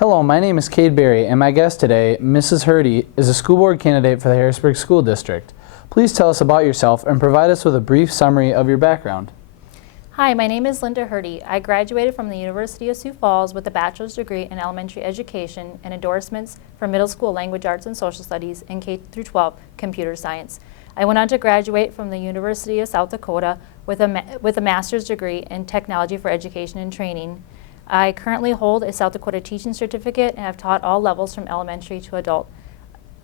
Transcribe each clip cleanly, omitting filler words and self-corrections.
Hello, my name is Cade Berry, and my guest today, Mrs. Heerde, is a school board candidate for the Harrisburg School District. Please tell us about yourself and provide us with a brief summary of your background. Hi, my name is Linda Heerde. I graduated from the University of Sioux Falls with a bachelor's degree in elementary education and endorsements for middle school language arts and social studies and K-12 computer science. I went on to graduate from the University of South Dakota with a master's degree in technology for education and training. I currently hold a South Dakota teaching certificate and have taught all levels from elementary to adult.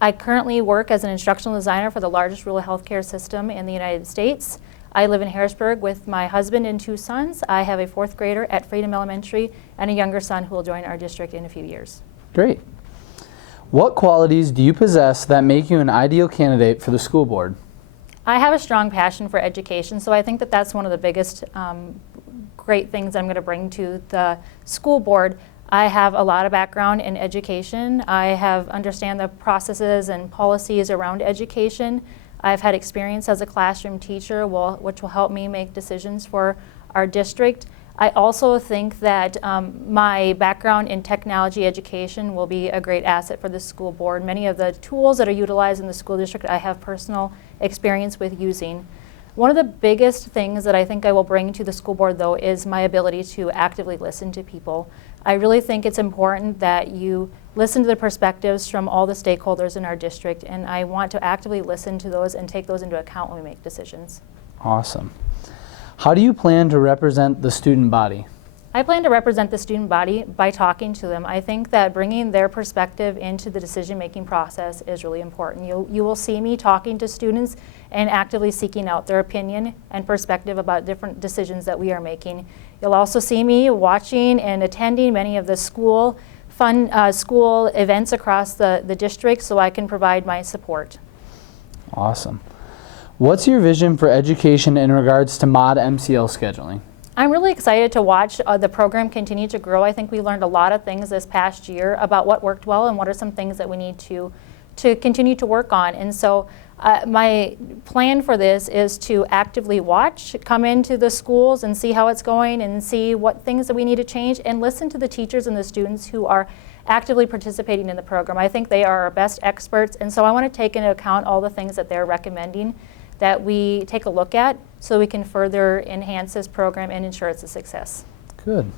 I currently work as an instructional designer for the largest rural healthcare system in the United States. I live in Harrisburg with my husband and two sons. I have a fourth grader at Freedom Elementary and a younger son who will join our district in a few years. Great. What qualities do you possess that make you an ideal candidate for the school board? I have a strong passion for education, so I think that that's one of the biggest great things I'm going to bring to the school board. I have a lot of background in education. I understand the processes and policies around education. I've had experience as a classroom teacher, which will help me make decisions for our district. I also think that my background in technology education will be a great asset for the school board. Many of the tools that are utilized in the school district I have personal experience with using. One of the biggest things that I think I will bring to the school board, though, is my ability to actively listen to people. I really think it's important that you listen to the perspectives from all the stakeholders in our district, and I want to actively listen to those and take those into account when we make decisions. Awesome. How do you plan to represent the student body? I plan to represent the student body by talking to them. I think that bringing their perspective into the decision-making process is really important. You will see me talking to students and actively seeking out their opinion and perspective about different decisions that we are making. You'll also see me watching and attending many of the school events across the district so I can provide my support. Awesome. What's your vision for education in regards to mod MCL scheduling? I'm really excited to watch the program continue to grow. I think we learned a lot of things this past year about what worked well and what are some things that we need to continue to work on. And so my plan for this is to actively watch, come into the schools and see how it's going and see what things that we need to change and listen to the teachers and the students who are actively participating in the program. I think they are our best experts, and so I want to take into account all the things that they're recommending that we take a look at so we can further enhance this program and ensure it's a success. Good.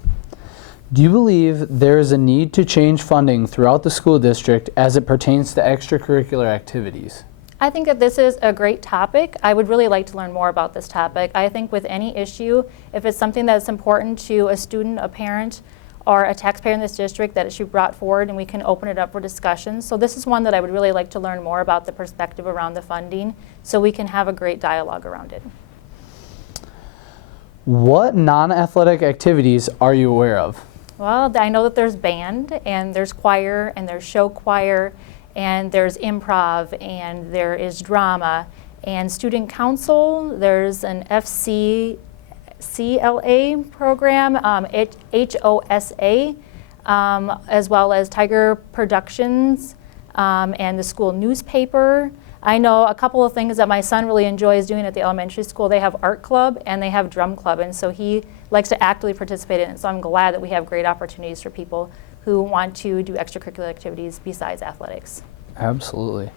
Do you believe there is a need to change funding throughout the school district as it pertains to extracurricular activities? I think that this is a great topic. I would really like to learn more about this topic. I think with any issue, if it's something that's important to a student, a parent, or a taxpayer in this district, that it should be brought forward and we can open it up for discussion. So this is one that I would really like to learn more about the perspective around the funding so we can have a great dialogue around it. What non-athletic activities are you aware of? Well, I know that there's band and there's choir and there's show choir and there's improv and there is drama and student council. There's an CLA program, HOSA, as well as Tiger Productions and the school newspaper. I know a couple of things that my son really enjoys doing at the elementary school. They have art club and they have drum club, and so he likes to actively participate in it. So I'm glad that we have great opportunities for people who want to do extracurricular activities besides athletics. Absolutely.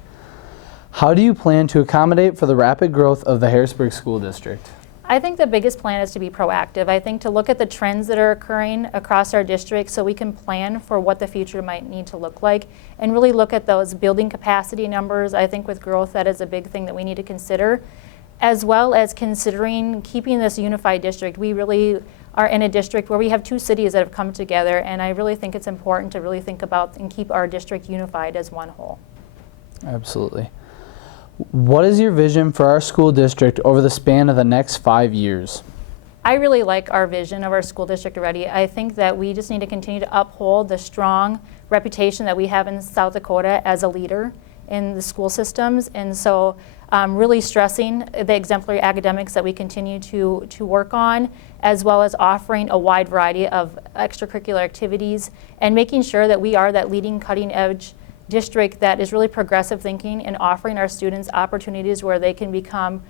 How do you plan to accommodate for the rapid growth of the Harrisburg School District? I think the biggest plan is to be proactive. I think to look at the trends that are occurring across our district so we can plan for what the future might need to look like and really look at those building capacity numbers. I think with growth that is a big thing that we need to consider, as well as considering keeping this unified district. We really are in a district where we have two cities that have come together, and I really think it's important to really think about and keep our district unified as one whole. Absolutely. What is your vision for our school district over the span of the next 5 years? I really like our vision of our school district already. I think that we just need to continue to uphold the strong reputation that we have in South Dakota as a leader in the school systems, and so really stressing the exemplary academics that we continue to work on, as well as offering a wide variety of extracurricular activities and making sure that we are that leading cutting edge district that is really progressive thinking and offering our students opportunities where they can become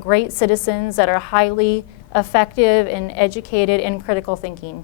great citizens that are highly effective and educated in critical thinking.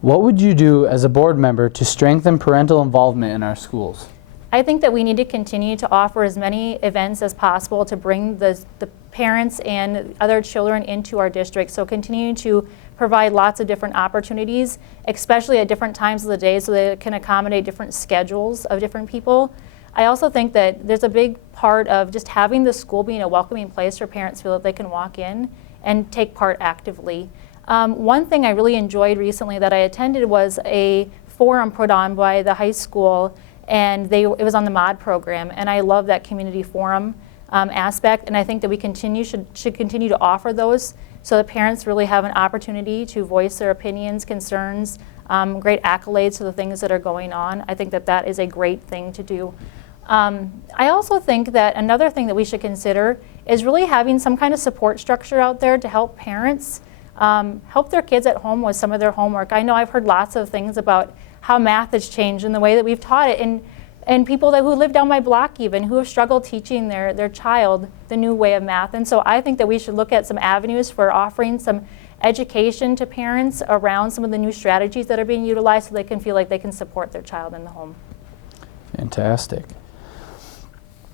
What would you do as a board member to strengthen parental involvement in our schools? I think that we need to continue to offer as many events as possible to bring the parents and other children into our district. So continue to provide lots of different opportunities, especially at different times of the day so that it can accommodate different schedules of different people. I also think that there's a big part of just having the school being a welcoming place where parents feel that they can walk in and take part actively. One thing I really enjoyed recently that I attended was a forum put on by the high school, and it was on the MOD program, and I love that community forum aspect, and I think that we should continue to offer those so that parents really have an opportunity to voice their opinions, concerns, great accolades for the things that are going on. I think that that is a great thing to do. I also think that another thing that we should consider is really having some kind of support structure out there to help parents help their kids at home with some of their homework. I know I've heard lots of things about how math has changed in the way that we've taught it, and people who live down my block even who have struggled teaching their child the new way of math. And so I think that we should look at some avenues for offering some education to parents around some of the new strategies that are being utilized so they can feel like they can support their child in the home. Fantastic.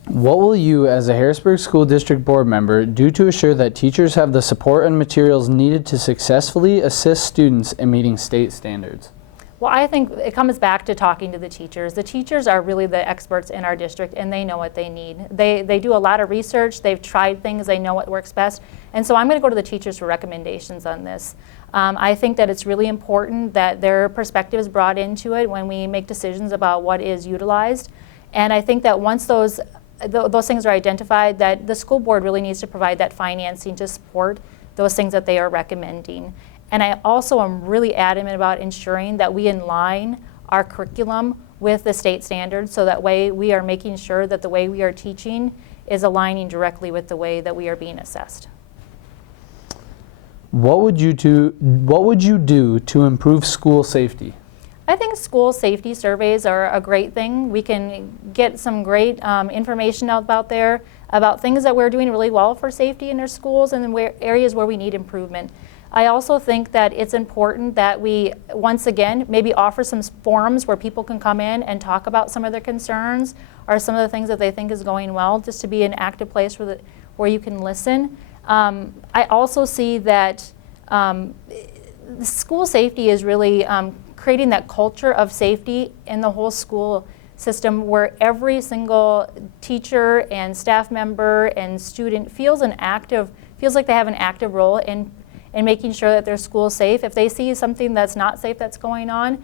What will you, as a Harrisburg School District Board member, do to assure that teachers have the support and materials needed to successfully assist students in meeting state standards? Well, I think it comes back to talking to the teachers. The teachers are really the experts in our district, and they know what they need. They do a lot of research, they've tried things, they know what works best, and so I'm going to go to the teachers for recommendations on this. I think that it's really important that their perspective is brought into it when we make decisions about what is utilized, and I think that once those things are identified, that the school board really needs to provide that financing to support those things that they are recommending. And I also am really adamant about ensuring that we align our curriculum with the state standards, so that way we are making sure that the way we are teaching is aligning directly with the way that we are being assessed. What would you do to improve school safety? I think school safety surveys are a great thing. We can get some great information out there about things that we're doing really well for safety in our schools and in areas where we need improvement. I also think that it's important that we, once again, maybe offer some forums where people can come in and talk about some of their concerns or some of the things that they think is going well, just to be an active place where you can listen. I also see that school safety is really creating that culture of safety in the whole school system, where every single teacher and staff member and student feels like they have an active role in making sure that their school is safe. If they see something that's not safe that's going on,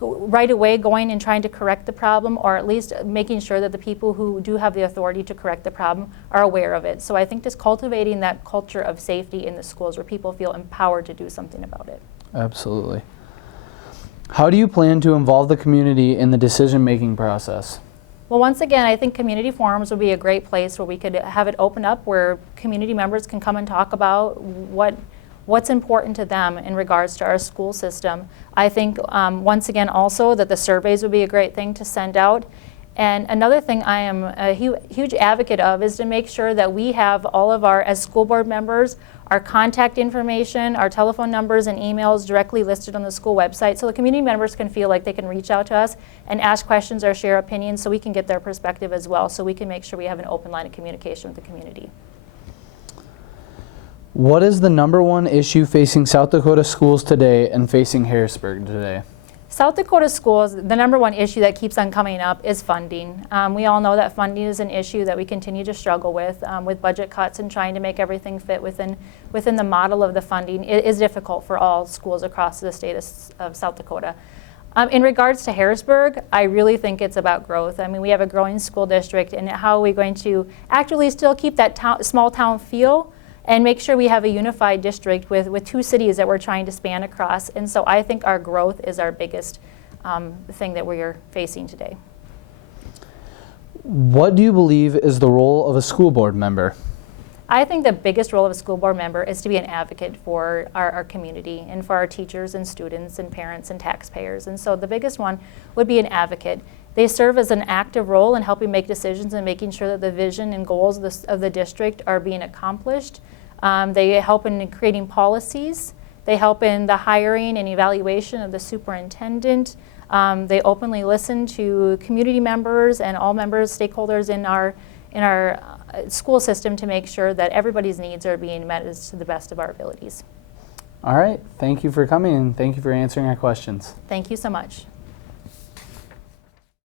right away going and trying to correct the problem, or at least making sure that the people who do have the authority to correct the problem are aware of it. So I think just cultivating that culture of safety in the schools where people feel empowered to do something about it. Absolutely. How do you plan to involve the community in the decision-making process? Well, once again, I think community forums would be a great place where we could have it open up, where community members can come and talk about what's important to them in regards to our school system. I think, once again, also that the surveys would be a great thing to send out. And another thing I am a huge advocate of is to make sure that we have all of our, as school board members, our contact information, our telephone numbers and emails directly listed on the school website, so the community members can feel like they can reach out to us and ask questions or share opinions, so we can get their perspective as well, so we can make sure we have an open line of communication with the community. What is the #1 issue facing South Dakota schools today and facing Harrisburg today? South Dakota schools, the #1 issue that keeps on coming up is funding. We all know that funding is an issue that we continue to struggle with budget cuts and trying to make everything fit within the model of the funding. It is difficult for all schools across the state of South Dakota. In regards to Harrisburg, I really think it's about growth. I mean, we have a growing school district, and how are we going to actually still keep that small town feel and make sure we have a unified district with 2 cities that we're trying to span across. And so I think our growth is our biggest thing that we're facing today. What do you believe is the role of a school board member? I think the biggest role of a school board member is to be an advocate for our community and for our teachers and students and parents and taxpayers. And so the biggest one would be an advocate. They serve as an active role in helping make decisions and making sure that the vision and goals of the district are being accomplished. They help in creating policies They help in the hiring and evaluation of the superintendent. They openly listen to community members and all members, stakeholders in our school system to make sure that everybody's needs are being met as to the best of our abilities. All right. Thank you for coming and thank you for answering our questions. Thank you so much.